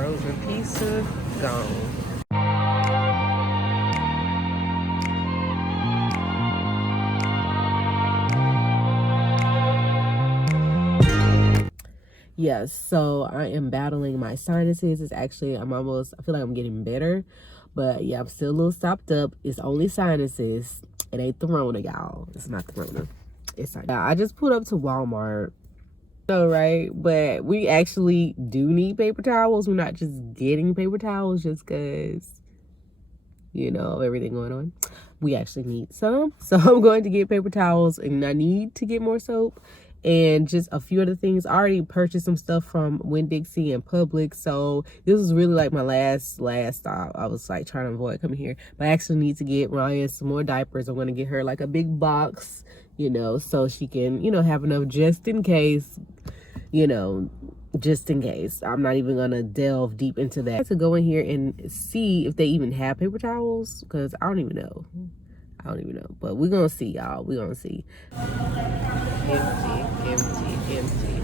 Frozen pizza, gone. Yes, so I am battling my sinuses. It's actually, I feel like I'm getting better. But yeah, I'm still a little stopped up. It's only sinuses. It ain't the Rona, y'all. It's not the Rona. It's not. I just pulled up to Walmart. No, right? But we actually do need paper towels. We're not just getting paper towels just because, you know, everything going on. We actually need some. So I'm going to get paper towels, and I need to get more soap and just a few other things. I already purchased some stuff from Winn-Dixie and Publix. So this was really like my last stop. I was like trying to avoid coming here. But I actually need to get Ryan some more diapers. I'm going to get her like a big box, you know, so she can, you know, have enough just in case, you know, just in case. I'm not even gonna delve deep into that. To go in here and see if they even have paper towels, because I don't even know. But we're gonna see, y'all. We're gonna see. Empty.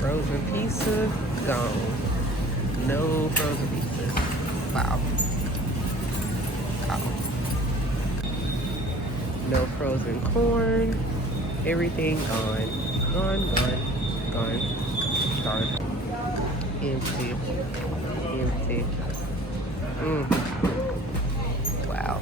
Frozen pizza, gone. No frozen pizza. Wow. No frozen corn. Everything gone. Gone. Empty. Wow.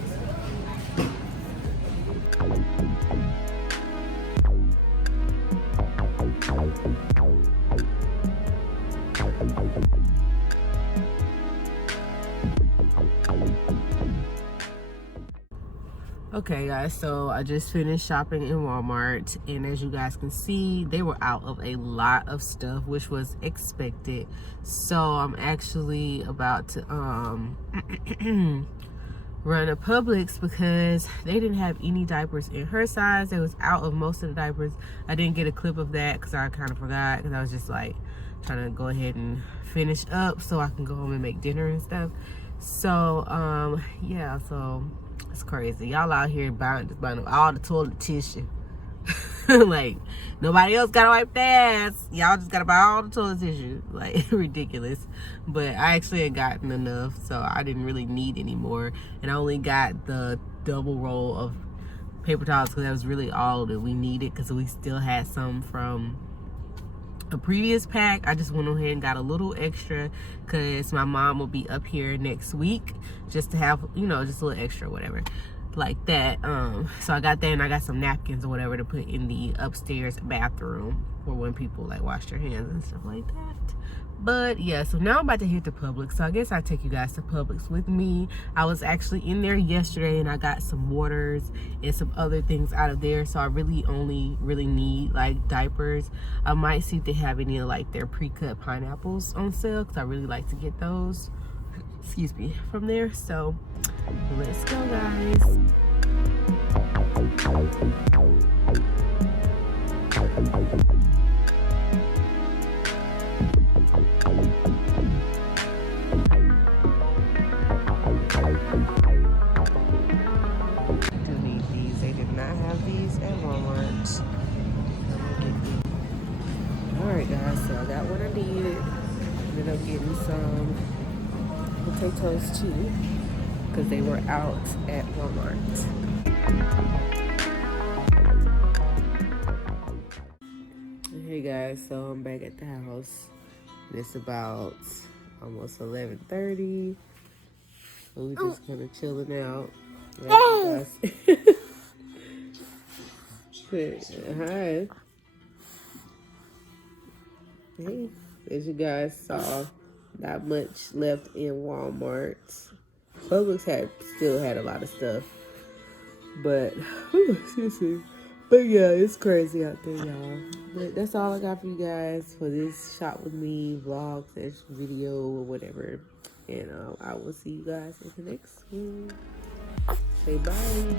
Okay guys, so I just finished shopping in Walmart, and as you guys can see, they were out of a lot of stuff, which was expected. So I'm actually about to run a Publix because they didn't have any diapers in her size. They was out of most of the diapers. I didn't get a clip of that because I kind of forgot, because I was just like trying to go ahead and finish up so I can go home and make dinner and stuff. So yeah, so it's crazy. Y'all out here buying all the toilet tissue. Like, nobody else gotta wipe their ass. Y'all just gotta buy all the toilet tissue. Like, ridiculous. But I actually had gotten enough, so I didn't really need any more. And I only got the double roll of paper towels because that was really all that we needed, because we still had some from a previous pack. I just went ahead and got a little extra because my mom will be up here next week, just to have, you know, just a little extra, whatever like that. So I got that, and I got some napkins or whatever to put in the upstairs bathroom for when people like wash their hands and stuff like that. But yeah, so now I'm about to hit the Publix. So I guess I'll take you guys to Publix with me. I was actually in there yesterday, and I got some waters and some other things out of there. So I really only need like diapers. I might see if they have any of like their pre-cut pineapples on sale, because I really like to get those, excuse me, from there. So let's go, guys. Do need these. They did not have these at Walmart. Alright guys, so I got what I needed. Ended up getting some potatoes too, because they were out at Wal-Mart. Hey guys, so I'm back at the house. It's about almost 11:30. We're just kind of chilling out. Right, hi. Hey, as you guys saw, not much left in Walmart. Publix still had a lot of stuff, but excuse me. But yeah, it's crazy out there, y'all. But that's all I got for you guys for this shop with me vlog / video or whatever. And I will see you guys in the next one. Say bye.